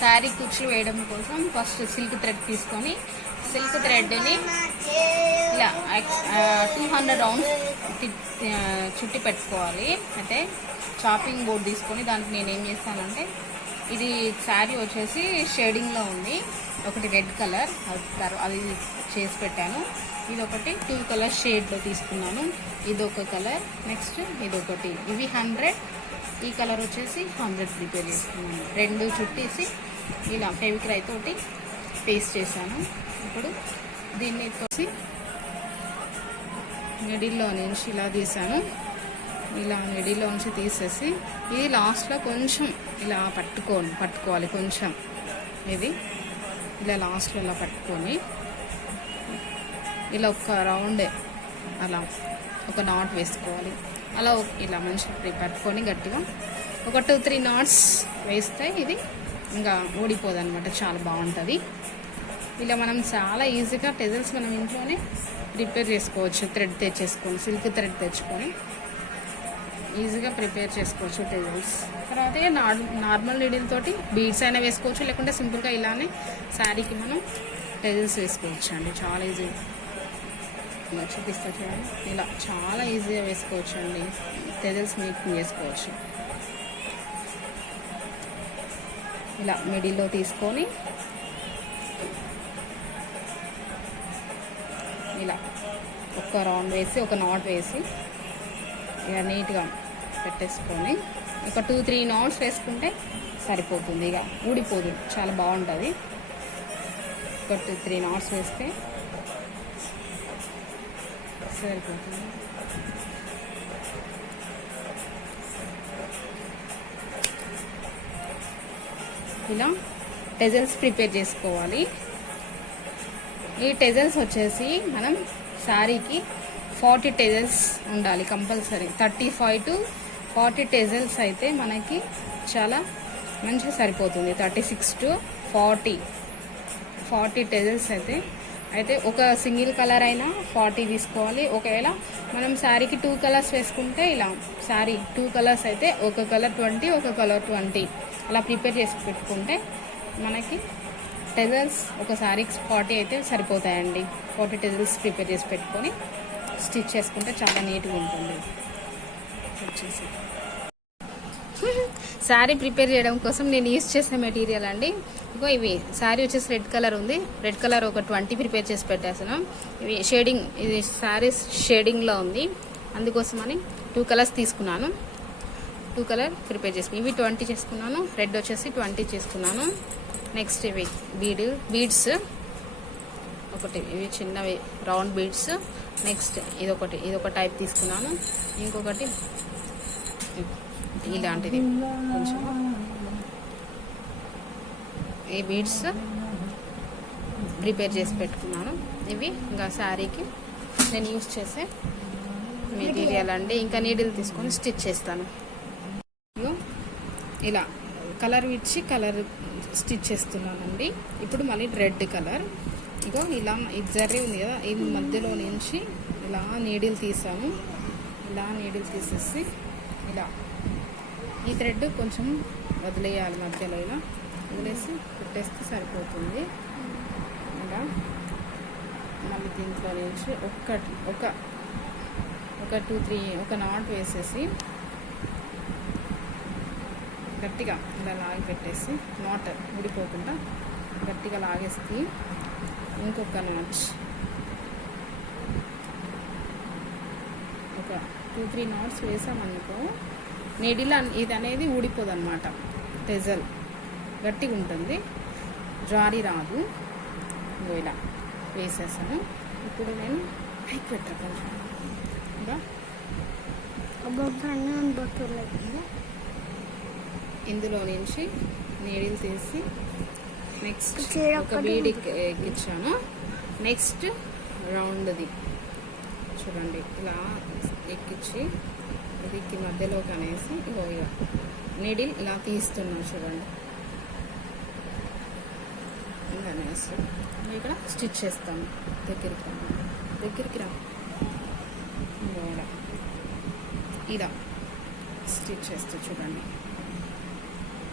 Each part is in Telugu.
శారీ కుచ్చులు వేయడం కోసం ఫస్ట్ సిల్క్ థ్రెడ్ తీసుకొని సిల్క్ థ్రెడ్ని ఇలా 200 రౌండ్స్ చుట్టి పెట్టుకోవాలి. అయితే చాపింగ్ బోర్డ్ తీసుకొని దానికి నేను ఏం చేస్తానంటే, ఇది శారీ వచ్చేసి షేడింగ్లో ఉంది, ఒకటి రెడ్ కలర్ అది చేసి పెట్టాను. ఇది ఒకటి 2 కలర్ షేడ్లో తీసుకున్నాను. ఇది ఒక కలర్, నెక్స్ట్ ఇది ఒకటి, ఇవి 100, ఈ కలర్ వచ్చేసి 100 ప్రిపేర్ చేసుకున్నాను. 2 చుట్టేసి ఇలా ఫెవిక్రై తోటి పేస్ట్ చేశాను. ఇప్పుడు దీన్ని తోసి మిడిల్లో నుంచి ఇలా తీసాను. ఇలా మిడిల్లో నుంచి తీసేసి ఇది లాస్ట్లో కొంచెం ఇలా పట్టుకోవాలి. కొంచెం ఇది ఇలా లాస్ట్లో ఇలా పట్టుకొని ఇలా ఒక రౌండ్ అలా ఒక నాట్ వేసుకోవాలి. అలా ఇలా మంచిగా పట్టుకొని గట్టిగా ఒక 2-3 నాట్స్ వేస్తే ఇది ఇంకా ఊడిపోదు అనమాట, చాలా బాగుంటుంది. ఇలా మనం చాలా ఈజీగా టెజల్స్ మనం ఇంట్లోనే ప్రిపేర్ చేసుకోవచ్చు. థ్రెడ్ తెచ్చేసుకొని, సిల్క్ థ్రెడ్ తెచ్చుకొని ఈజీగా ప్రిపేర్ చేసుకోవచ్చు టెజల్స్. తర్వాత నార్మల్ నీడిల్ తోటి బీడ్స్ అయినా వేసుకోవచ్చు, లేకుంటే సింపుల్గా ఇలానే శారీకి మనం టెజల్స్ వేసుకోవచ్చు అండి. చాలా ఈజీ, ఇలా చూపిస్తా చూడండి. ఇలా చాలా ఈజీగా వేసుకోవచ్చు అండి, టెజల్స్ మేకింగ్ చేసుకోవచ్చు. ఇలా మిడిల్లో తీసుకొని ఇలా ఒక రౌండ్ వేసి ఒక నాట్ వేసి ఇక నీట్గా పెట్టేసుకొని ఒక 2-3 నాట్స్ వేసుకుంటే సరిపోతుంది. ఇక ఊడిపోదు, చాలా బాగుంటుంది. ఒక 2-3 నాట్స్ వేస్తే సరిపోతుంది. ఇలా టెజల్స్ ప్రిపేర్ చేసుకోవాలి. ఈ టెజల్స్ వచ్చేసి మనం శారీకి 40 టెజల్స్ ఉండాలి కంపల్సరీ. 35 to 40 టెజల్స్ అయితే మనకి చాలా మంచిగా సరిపోతుంది. 36 to 40 టెజల్స్ అయితే ఒక సింగిల్ కలర్ అయినా 40 తీసుకోవాలి. ఒకవేళ మనం శారీకి 2 కలర్స్ వేసుకుంటే ఇలా శారీ 2 కలర్స్ అయితే ఒక కలర్ 20, ఒక కలర్ 20 అలా ప్రిపేర్ చేసి పెట్టుకుంటే మనకి టెజల్స్ ఒక శారీకి 40 అయితే సరిపోతాయండి. 40 టెజల్స్ ప్రిపేర్ చేసి పెట్టుకొని స్టిచ్ చేసుకుంటే చాలా నీట్గా ఉంటుంది. వచ్చేసి శారీ ప్రిపేర్ చేయడం కోసం నేను యూజ్ చేసే మెటీరియల్ అండి. ఇంకో ఇవి శారీ వచ్చేసి రెడ్ కలర్ ఉంది, రెడ్ కలర్ ఒక 20 ప్రిపేర్ చేసి పెట్టేసాను. ఇవి షేడింగ్, ఇది శారీ షేడింగ్లో ఉంది, అందుకోసమని 2 కలర్స్ తీసుకున్నాను. 2 కలర్ ప్రిపేర్ చేసుకున్నాను. ఇవి 20 చేసుకున్నాను, రెడ్ వచ్చేసి 20 చేసుకున్నాను. నెక్స్ట్ ఇవి బీడ్స్ ఒకటి, ఇవి చిన్నవి రౌండ్ బీడ్స్. నెక్స్ట్ ఇది ఒక టైప్ తీసుకున్నాను. ఇంకొకటి ఇలాంటిది కొంచెం ఈ బీడ్స్ ప్రిపేర్ చేసి పెట్టుకున్నాను. ఇవి ఇంకా శారీకి నేను యూజ్ చేసే మెటీరియల్ అండి. ఇంకా నీడిల్ తీసుకొని స్టిచ్ చేస్తాను. ఇలా కలర్ ఇచ్చి కలర్ స్టిచ్ చేస్తున్నానండి. ఇప్పుడు మళ్ళీ రెడ్ కలర్, ఇగో ఇలా ఇది జరీ ఉంది కదా, ఇది మధ్యలో నుంచి ఇలా నీడిల్ తీసాము. ఇలా నీడిల్ తీసేసి ఇలా ఈ థ్రెడ్ కొంచెం వదిలేయాలి, మధ్యలో ఇలా వదిలేసి పెట్టేస్తే సరిపోతుంది. ఇలా మళ్ళీ దీంట్లో నుంచి ఒక 2-3 ఒక నాట్ వేసేసి గట్టిగా ఇలా లాగి పెట్టేసి నాట్ ఊడిపోకుండా గట్టిగా లాగేసి ఇంకొక నాట్ ఒక 2-3 నాట్స్ వేసామనుకో నీడిల్ ఇది అనేది ఊడిపోదు అనమాట. టెజల్ గట్టిగా ఉంటుంది, జారీ రాదు. ఇలా వేసేసాను. ఇప్పుడు నేను హైక్ పెట్టా కొంచెం ఇలా ఇందులో నుంచి నీడిల్ తీసి నెక్స్ట్ ఒక బీడ్ ఎక్కించాను. నెక్స్ట్ రౌండ్ది చూడండి ఇలా ఎక్కించి ఇది మధ్యలోకి అనేసి ఇగో ఇక నీడిల్ ఇలా తీస్తున్నాను చూడండి. ఇలా అనేసి ఇక్కడ స్టిచ్ చేస్తాను. దగ్గరికి రా ఇలా స్టిచ్ చేస్తూ చూడండి.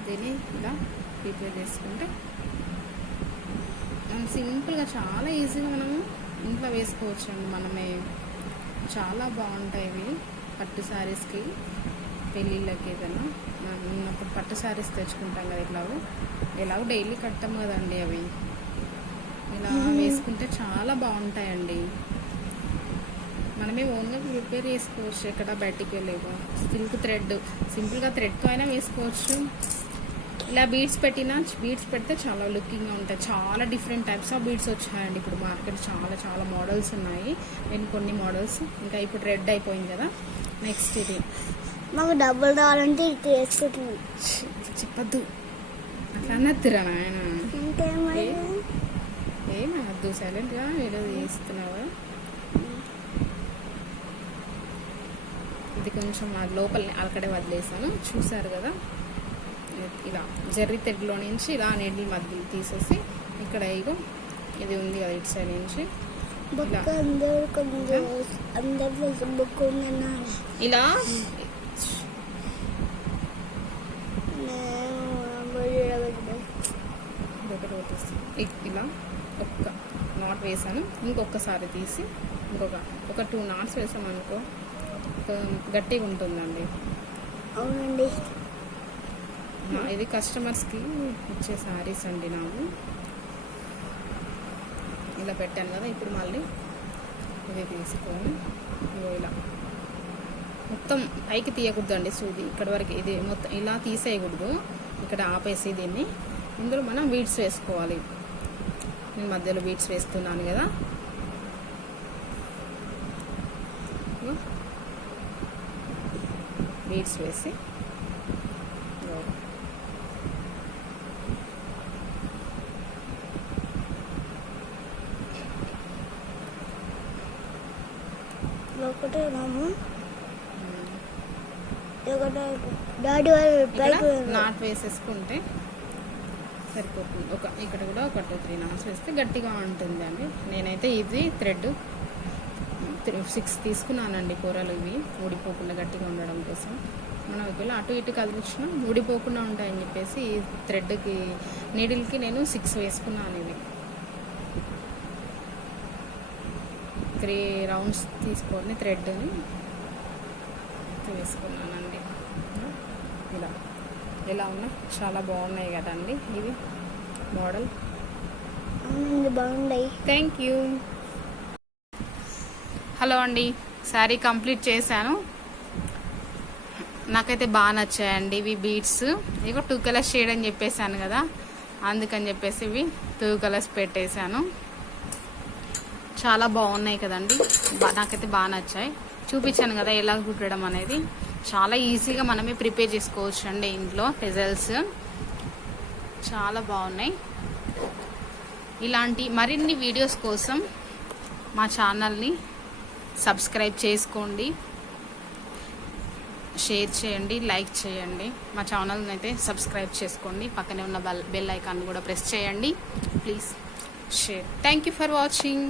దీన్ని ఇలా ప్రిపేర్ చేసుకుంటే మనం సింపుల్గా చాలా ఈజీగా మనము ఇంట్లో వేసుకోవచ్చు అండి. మనమే చాలా బాగుంటాయి ఇవి పట్టు శారీస్కి, పెళ్ళిళ్ళకి ఏదైనా. మనం అప్పుడు పట్టు శారీస్ తెచ్చుకుంటాం కదా, ఎలాగో డైలీ కట్టాం కదండి, అవి ఇలా వేసుకుంటే చాలా బాగుంటాయండి. మనమే ఓన్గా ప్రిపేర్ చేసుకోవచ్చు, ఎక్కడ బయటికి వెళ్ళేవు. సిల్క్ థ్రెడ్, సింపుల్గా థ్రెడ్తో అయినా వేసుకోవచ్చు. ఇలా బీడ్స్ పెడితే చాలా లుకింగ్గా ఉంటాయి. చాలా డిఫరెంట్ టైప్స్ ఆఫ్ బీడ్స్ వచ్చాయండి ఇప్పుడు మార్కెట్. చాలా చాలా మోడల్స్ ఉన్నాయి. నేను కొన్ని మోడల్స్, ఇంకా ఇప్పుడు రెడ్ అయిపోయింది కదా, నెక్స్ట్ ఇది. మాకు డబ్బులు కావాలంటే ఇది వేసుకుంటున్నాం. చెప్పద్దు అట్లా అన్నద్దురా నాయన, ఏమద్దు, సైలెంట్గా వీడియో తీస్తున్నావా. ఇది కొంచెం లోపల అక్కడే వదిలేసాను, చూసారు కదా. ఇలా జర్రీ తెడ్లో నుంచి ఇలా నీడిల్ మధ్యలో తీసేసి ఇక్కడ ఇగో ఇది ఉంది కదా ఇటు సైడ్ నుంచి ఇలా ఇలా ఒక్క నాట్ వేసాను. ఇంకొకసారి తీసి ఒక 2 నాట్స్ వేసామనుకో గట్టిగా ఉంటుందండి. అవునండి, ఇది కస్టమర్స్కి ఇచ్చే శారీస్ అండి. నాకు ఇలా పెట్టాను కదా, ఇప్పుడు మళ్ళీ ఇది తీసుకొని ఇలా మొత్తం పైకి తీయకూడదు అండి సూది, ఇక్కడ వరకు ఇది మొత్తం ఇలా తీసేయకూడదు. ఇక్కడ ఆపేసి దీన్ని ఇందులో మనం బీడ్స్ వేసుకోవాలి. నేను మధ్యలో బీడ్స్ వేస్తున్నాను కదా, బీడ్స్ వేసి ఒకటే డాడీ నాట్ వేసేసుకుంటే సరిపోతుంది. ఇక్కడ కూడా ఒక 2-3 నాట్స్ వేస్తే గట్టిగా ఉంటుంది అండి. నేనైతే ఇది థ్రెడ్ 6 తీసుకున్నానండి కూరలు, ఇవి ఊడిపోకుండా గట్టిగా ఉండడం కోసం. మనం ఒకవేళ అటు ఇటు కదిలించినా ఊడిపోకుండా ఉంటాయని చెప్పేసి ఈ థ్రెడ్కి నీడిల్కి నేను 6 వేసుకున్నాను. ఇవి 3 రౌండ్స్ తీసుకొని థ్రెడ్ని వేసుకున్నానండి. ఇలా ఎలా ఉన్నా చాలా బాగున్నాయి కదండి ఇవి మోడల్. బాగున్నాయి. Thank you. హలో అండి, శారీ కంప్లీట్ చేశాను. నాకైతే బాగా నచ్చాయండి ఇవి బీడ్స్. ఇగో 2 కలర్స్ షేడ్ అని చెప్పేసాను కదా, అందుకని చెప్పేసి ఇవి 2 కలర్స్ పెట్టేశాను. చాలా బాగున్నాయి కదండి, నాకైతే బాగా నచ్చాయి. చూపించాను కదా ఎలా కుట్టడం అనేది. చాలా ఈజీగా మనమే ప్రిపేర్ చేసుకోవచ్చు అండి ఇంట్లో. రిజల్ట్స్ చాలా బాగున్నాయి. ఇలాంటి మరిన్ని వీడియోస్ కోసం మా ఛానల్ని సబ్స్క్రైబ్ చేసుకోండి, షేర్ చేయండి, లైక్ చేయండి. మా ఛానల్ని అయితే సబ్స్క్రైబ్ చేసుకోండి. పక్కనే ఉన్న బెల్ ఐకాన్ కూడా ప్రెస్ చేయండి. Please share. Thank you for watching.